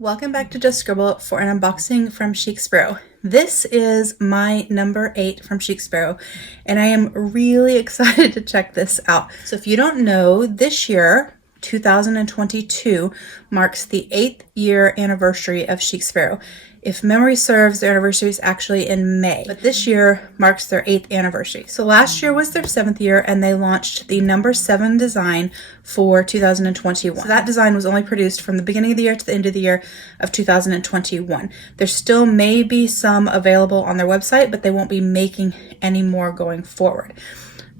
Welcome back to Just Scribble for an unboxing from Chic Sparrow. This is my number 8 from Chic Sparrow, and I am really excited to check this out. So if you don't know, this year, 2022, marks the 8th year anniversary of Chic Sparrow. If memory serves, their anniversary is actually in May, but this year marks their 8th anniversary. So last year was their 7th year, and they launched the number 7 design for 2021. So that design was only produced from the beginning of the year to the end of the year of 2021. There still may be some available on their website, but they won't be making any more going forward.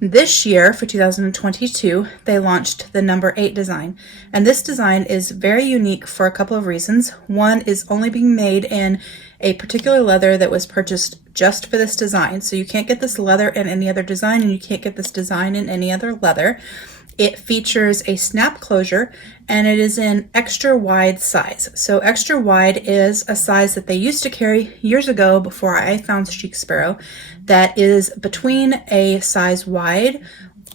This year, for 2022, they launched the number 8 design, and this design is very unique for a couple of reasons. One is only being made in a particular leather that was purchased just for this design, so you can't get this leather in any other design, and you can't get this design in any other leather. It features a snap closure, and it is in extra wide size. So extra wide is a size that they used to carry years ago before I found Chic Sparrow, that is between a size wide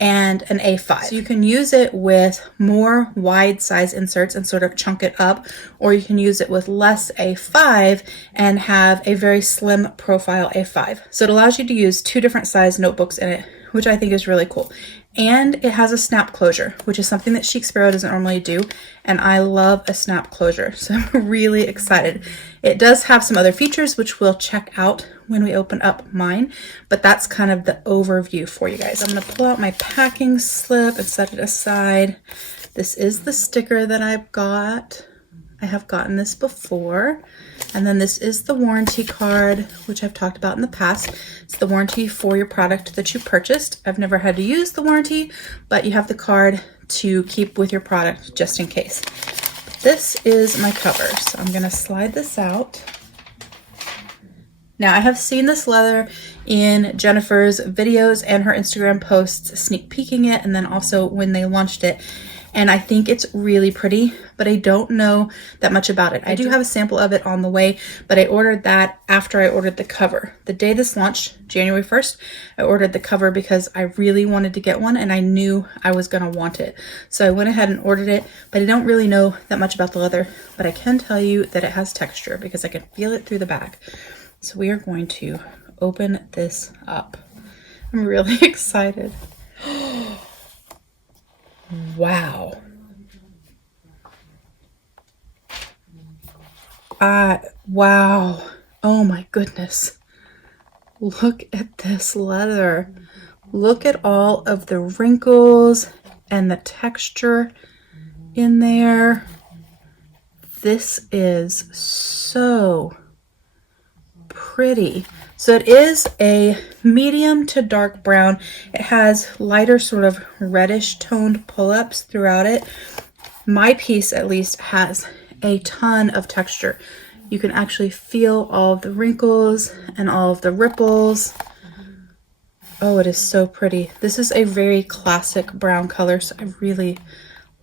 and an A5. So you can use it with more wide size inserts and sort of chunk it up, or you can use it with less A5 and have a very slim profile A5. So it allows you to use 2 different size notebooks in it, which I think is really cool. And it has a snap closure, which is something that Chic Sparrow doesn't normally do, and I love a snap closure, so I'm really excited. It does have some other features, which we'll check out when we open up mine, but that's kind of the overview for you guys. I'm going to pull out my packing slip and set it aside. This is the sticker that I've got. I have gotten this before. And then this is the warranty card, which I've talked about in the past. It's the warranty for your product that you purchased. I've never had to use the warranty, but you have the card to keep with your product just in case. This is my cover, so I'm going to slide this out. Now, I have seen this leather in Jennifer's videos and her Instagram posts, sneak peeking it, and then also when they launched it. And I think it's really pretty, but I don't know that much about it. I do have a sample of it on the way, but I ordered that after I ordered the cover. The day this launched, January 1st, I ordered the cover because I really wanted to get one and I knew I was going to want it. So I went ahead and ordered it, but I don't really know that much about the leather, but I can tell you that it has texture because I can feel it through the bag. So we are going to open this up. I'm really excited. Wow. Wow. Oh my goodness. Look at this leather. Look at all of the wrinkles and the texture in there. This is so pretty. So it is a medium to dark brown. It has lighter sort of reddish toned pull-ups throughout it. My piece at least has a ton of texture. You can actually feel all of the wrinkles and all of the ripples. Oh, it is so pretty. This is a very classic brown color, so I really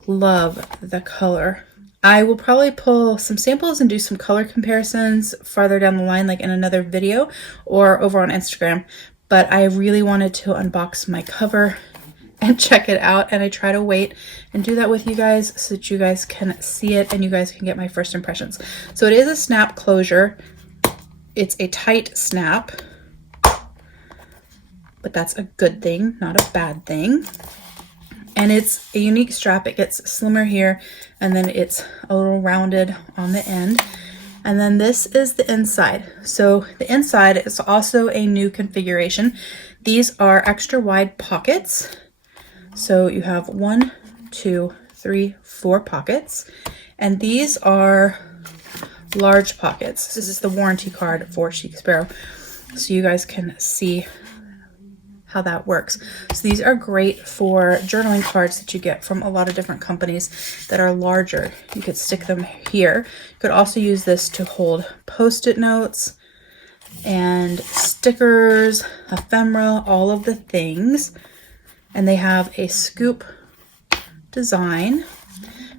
love the color. I will probably pull some samples and do some color comparisons farther down the line, like in another video or over on Instagram. But I really wanted to unbox my cover and check it out. And I try to wait and do that with you guys so that you guys can see it and you guys can get my first impressions. So it is a snap closure. It's a tight snap, but that's a good thing, not a bad thing. And it's a unique strap. It gets slimmer here, and then it's a little rounded on the end. And then this is the inside. So the inside is also a new configuration. These are extra wide pockets. So you have 1, 2, 3, 4 pockets. And these are large pockets. This is the warranty card for Chic Sparrow, so you guys can see how that works. So these are great for journaling cards that you get from a lot of different companies that are larger. You could stick them here. You could also use this to hold Post-it notes and stickers, ephemera, all of the things. And they have a scoop design.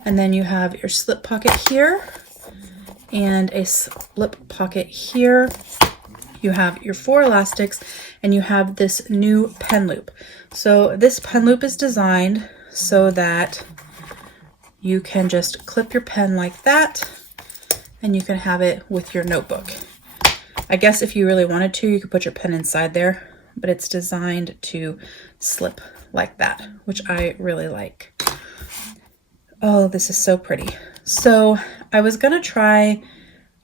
And then you have your slip pocket here and a slip pocket here. You have your 4 elastics, and you have this new pen loop. So this pen loop is designed so that you can just clip your pen like that, and you can have it with your notebook. I guess if you really wanted to, you could put your pen inside there, but it's designed to slip like that, which I really like. Oh, this is so pretty. So I was gonna try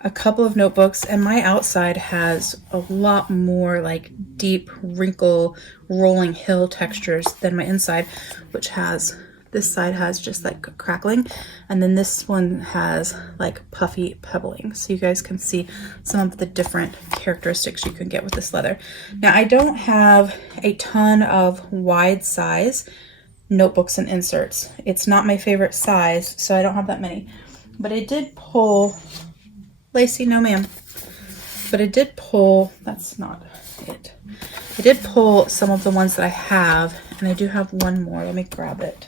a couple of notebooks, and my outside has a lot more like deep wrinkle rolling hill textures than my inside, which has, this side has just like crackling, and then this one has like puffy pebbling. So you guys can see some of the different characteristics you can get with this leather. Now I don't have a ton of wide size notebooks and inserts. It's not my favorite size, so I don't have that many. But I did pull, Lacey, no ma'am. But I did pull, that's not it. I did pull some of the ones that I have, and I do have one more. Let me grab it.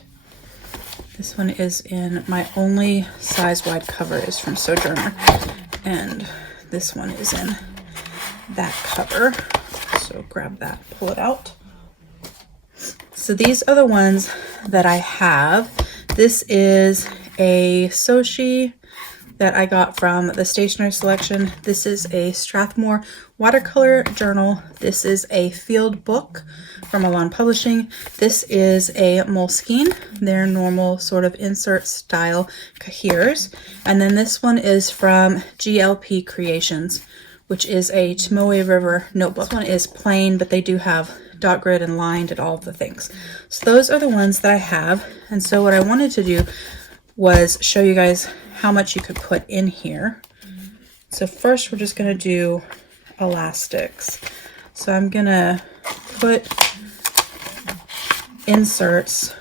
This one is in my only size wide cover is from Sojourner, and this one is in that cover. So grab that, pull it out. So these are the ones that I have. This is a Soshi that I got from the stationery selection. This is a Strathmore watercolor journal. This is a field book from Alon Publishing. This is a Moleskine, their normal sort of insert style Kahirs. And then this one is from GLP Creations, which is a Tomoe River notebook. This one is plain, but they do have dot grid and lined and all of the things. So those are the ones that I have. And so what I wanted to do was show you guys how much you could put in here. So first we're just gonna do elastics. So I'm gonna put inserts,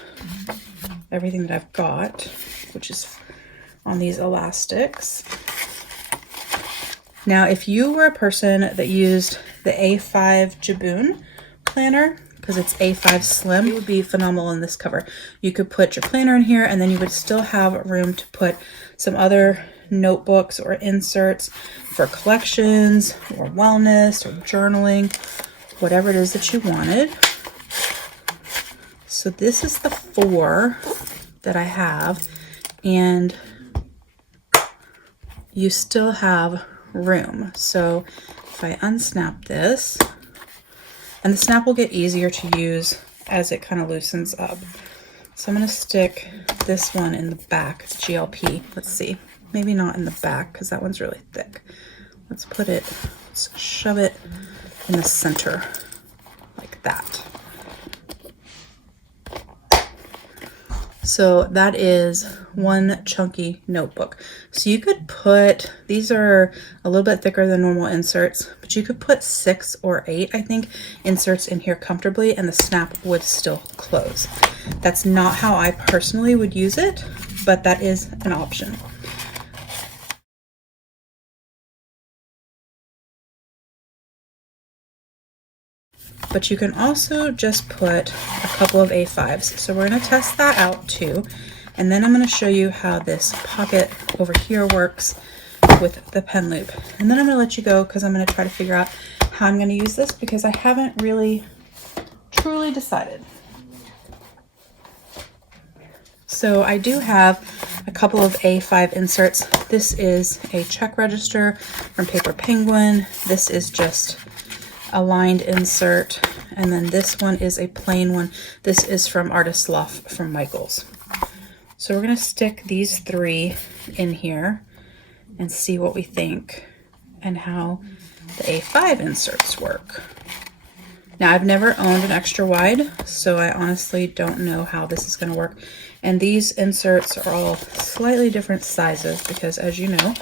everything that I've got, which is on these elastics. Now, if you were a person that used the A5 Jibun planner, because it's A5 slim, it would be phenomenal in this cover. You could put your planner in here, and then you would still have room to put some other notebooks or inserts for collections or wellness or journaling, whatever it is that you wanted. So this is the 4 that I have, and you still have room. So if I unsnap this, and the snap will get easier to use as it kind of loosens up. So I'm going to stick this one in the back. It's GLP. Let's see. Maybe not in the back because that one's really thick. Let's shove it in the center like that. So that is one chunky notebook. So you could put, these are a little bit thicker than normal inserts, but you could put 6 or 8, I think, inserts in here comfortably, and the snap would still close. That's not how I personally would use it, but that is an option. But you can also just put a couple of A5s. So we're going to test that out too. And then I'm going to show you how this pocket over here works with the pen loop. And then I'm going to let you go because I'm going to try to figure out how I'm going to use this because I haven't really truly decided. So I do have a couple of A5 inserts. This is a check register from Paper Penguin. This is just a lined insert, and then this one is a plain one. This is from Artist Loft from Michaels. So we're going to stick these 3 in here and see what we think and how the A5 inserts work. Now, I've never owned an extra wide, so I honestly don't know how this is going to work. And these inserts are all slightly different sizes because, as you know,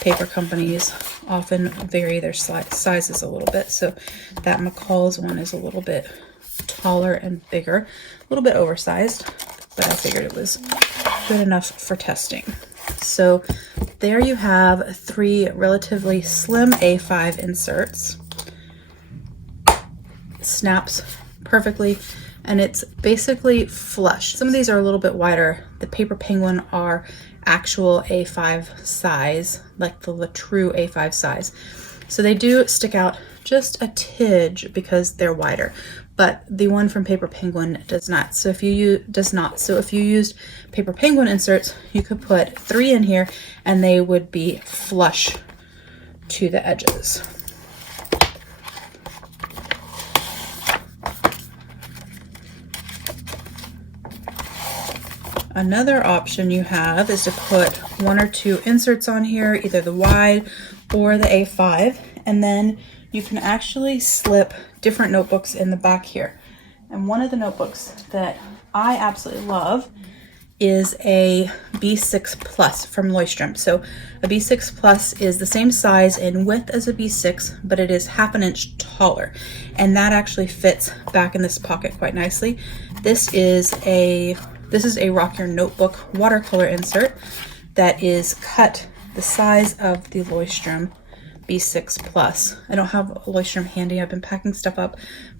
paper companies often vary their sizes a little bit. So that McCall's one is a little bit taller and bigger, a little bit oversized, but I figured it was good enough for testing. So there you have 3 relatively slim A5 inserts. It snaps perfectly, and it's basically flush. Some of these are a little bit wider. The Paper Penguin are actual A5 size, like the true A5 size. So they do stick out just a tidge because they're wider. but the one from Paper Penguin does not. So if you used Paper Penguin inserts, you could put 3 in here and they would be flush to the edges. Another option you have is to put 1 or 2 inserts on here, either the wide or the A5, and then you can actually slip different notebooks in the back here. And one of the notebooks that I absolutely love is a B6 Plus from Leuchtturm. So a B6 Plus is the same size and width as a B6, but it is half an inch taller. And that actually fits back in this pocket quite nicely. This is a Rock Your Notebook watercolor insert that is cut the size of the Leuchtturm B6 Plus. I don't have a Leuchtturm handy. I've been packing stuff up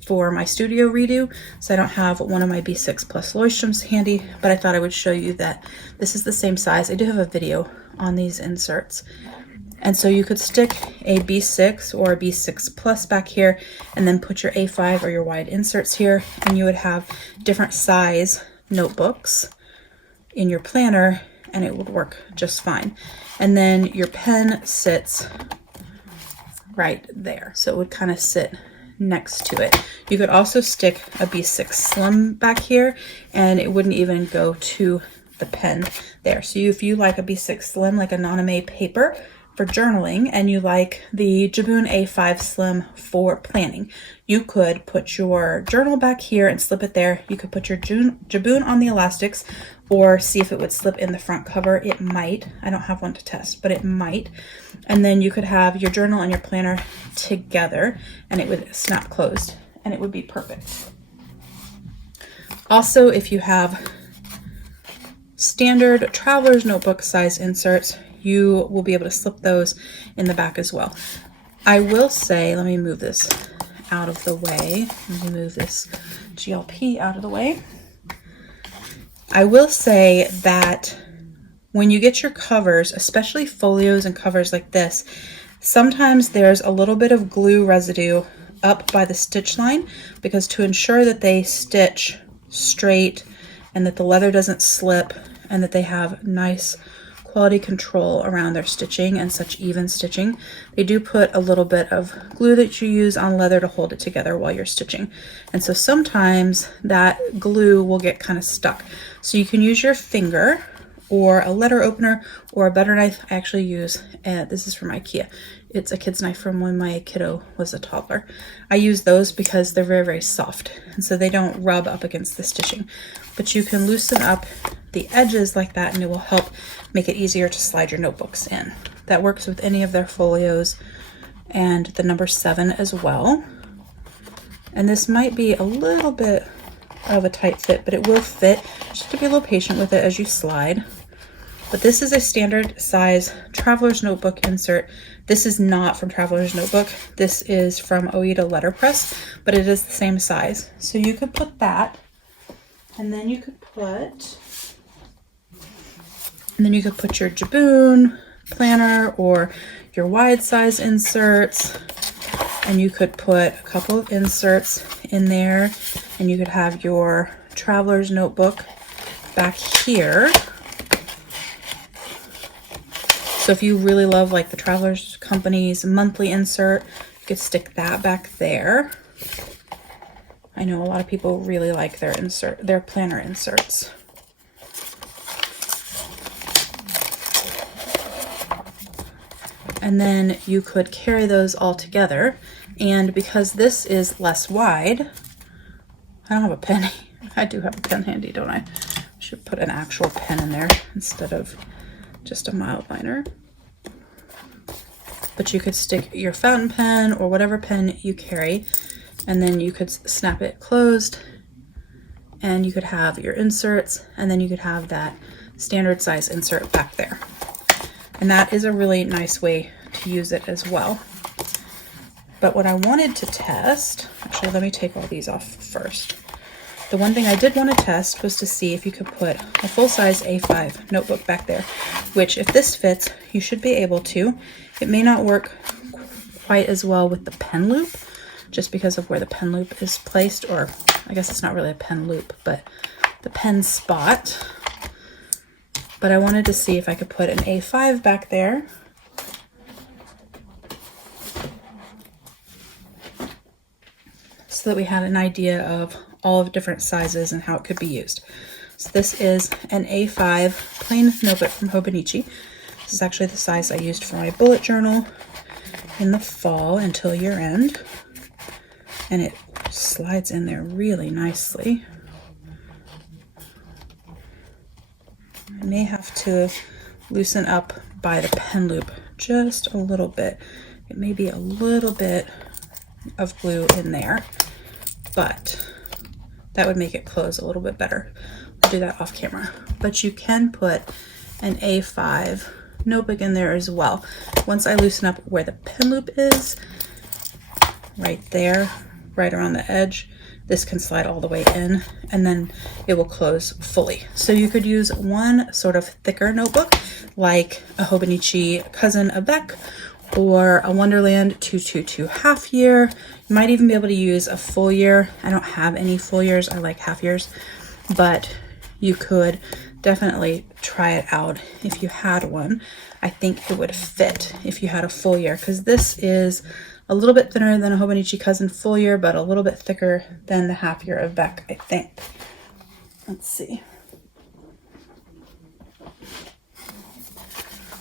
for my studio redo, so I don't have one of my B6 Plus Leuchtturms handy, but I thought I would show you that this is the same size. I do have a video on these inserts. And so you could stick a B6 or a B6 Plus back here and then put your A5 or your wide inserts here, and you would have different size notebooks in your planner and it would work just fine. And then your pen sits right there, so it would kind of sit next to it. You could also stick a B6 Slim back here and it wouldn't even go to the pen there. So if you like a B6 Slim, like a Naname paper for journaling, and you like the Jibun A5 Slim for planning, you could put your journal back here and slip it there. You could put your Jibun on the elastics or see if it would slip in the front cover. It might. I don't have one to test, but it might. And then you could have your journal and your planner together and it would snap closed and it would be perfect. Also, if you have standard traveler's notebook size inserts, you will be able to slip those in the back as well. I will say, let me move this out of the way. Let me move this GLP out of the way. I will say that when you get your covers, especially folios and covers like this, sometimes there's a little bit of glue residue up by the stitch line, because to ensure that they stitch straight and that the leather doesn't slip and that they have nice quality control around their stitching and such even stitching, they do put a little bit of glue that you use on leather to hold it together while you're stitching. And so sometimes that glue will get kind of stuck. So you can use your finger or a letter opener or a butter knife. I actually use, this is from IKEA. It's a kid's knife from when my kiddo was a toddler. I use those because they're very, very soft, and so they don't rub up against the stitching. But you can loosen up the edges like that and it will help make it easier to slide your notebooks in. That works with any of their folios and the number 7 as well. And this might be a little bit of a tight fit, but it will fit. Just have to be a little patient with it as you slide. But this is a standard size traveler's notebook insert. This is not from Traveler's Notebook. This is from Oita Letterpress, but it is the same size. So you could put that, and then you could put your Jibun planner or your wide size inserts, and you could put a couple of inserts in there, and you could have your Traveler's Notebook back here. So if you really love like the Travelers Company's monthly insert, you could stick that back there. I know a lot of people really like their planner inserts. And then you could carry those all together. And because this is less wide, I don't have a pen. I do have a pen handy, don't I? I should put an actual pen in there instead of just a mild liner. But you could stick your fountain pen or whatever pen you carry, and then you could snap it closed, and you could have your inserts, and then you could have that standard size insert back there. And that is a really nice way to use it as well. But what I wanted to test, actually let me take all these off first. The one thing I did want to test was to see if you could put a full-size A5 notebook back there, which if this fits, you should be able to. It may not work quite as well with the pen loop, just because of where the pen loop is placed, or I guess it's not really a pen loop, but the pen spot. But I wanted to see if I could put an A5 back there. So that we had an idea of all of different sizes and how it could be used. So this is an A5 plain notebook from Hobonichi. This is actually the size I used for my bullet journal in the fall until year end. And it slides in there really nicely. I may have to loosen up by the pen loop just a little bit. It may be a little bit of glue in there, but that would make it close a little bit better. I'll do that off camera. But you can put an A5 notebook in there as well. Once I loosen up where the pen loop is, right there, right around the edge, this can slide all the way in, and then it will close fully. So you could use one sort of thicker notebook, like a Hobonichi Cousin Avec or a Wonderland 222 half year. You might even be able to use a full year. I don't have any full years, I like half years, but you could definitely try it out if you had one. I think it would fit if you had a full year, because this is a little bit thinner than a Hobonichi Cousin full year, but a little bit thicker than the half year Avec, I think. Let's see.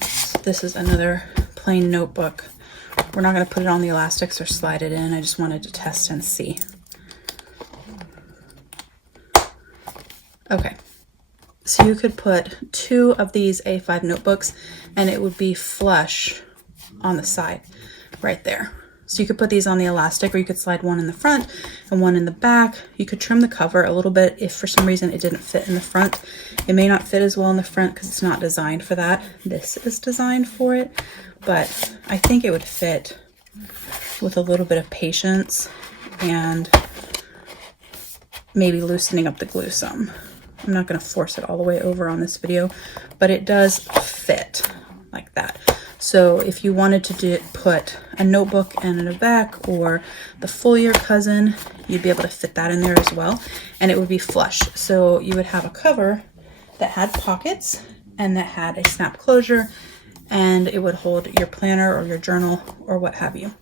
So this is another plain notebook. We're not going to put it on the elastics or slide it in. I just wanted to test and see. Okay. So you could put 2 of these A5 notebooks and it would be flush on the side right there. So you could put these on the elastic, or you could slide one in the front and one in the back. You could trim the cover a little bit if for some reason it didn't fit in the front. It may not fit as well in the front because it's not designed for that. This is designed for it, but I think it would fit with a little bit of patience and maybe loosening up the glue some. I'm not going to force it all the way over on this video, but it does fit like that. So if you wanted to put a notebook and an Avec or the full year Cousin, you'd be able to fit that in there as well, and it would be flush. So you would have a cover that had pockets and that had a snap closure, and it would hold your planner or your journal or what have you.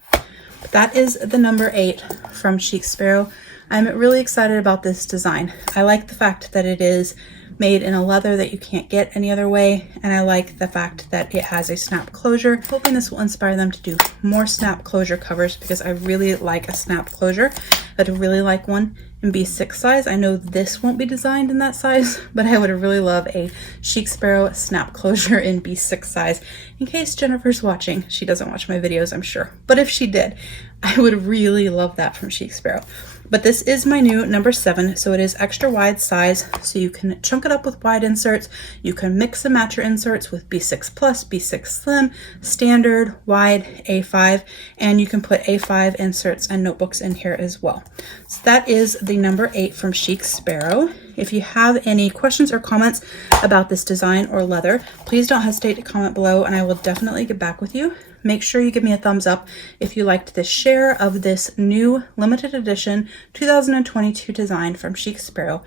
But that is the number 8 from Chic Sparrow. I'm really excited about this design. I like the fact that it is made in a leather that you can't get any other way, and I like the fact that it has a snap closure. Hoping this will inspire them to do more snap closure covers, because I really like a snap closure. I'd really like one in B6 size. I know this won't be designed in that size, but I would really love a Chic Sparrow snap closure in B6 size. In case Jennifer's watching, she doesn't watch my videos, I'm sure, but if she did, I would really love that from Chic Sparrow. But this is my new number 7, so it is extra wide size, so you can chunk it up with wide inserts. You can mix and match your inserts with B6 Plus, B6 Slim, Standard, Wide, A5, and you can put A5 inserts and notebooks in here as well. So that is the number 8 from Chic Sparrow. If you have any questions or comments about this design or leather, please don't hesitate to comment below, and I will definitely get back with you. Make sure you give me a thumbs up if you liked this share of this new limited edition 2022 design from Chic Sparrow.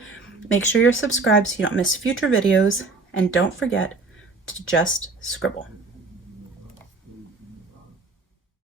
Make sure you're subscribed so you don't miss future videos, and don't forget to just scribble.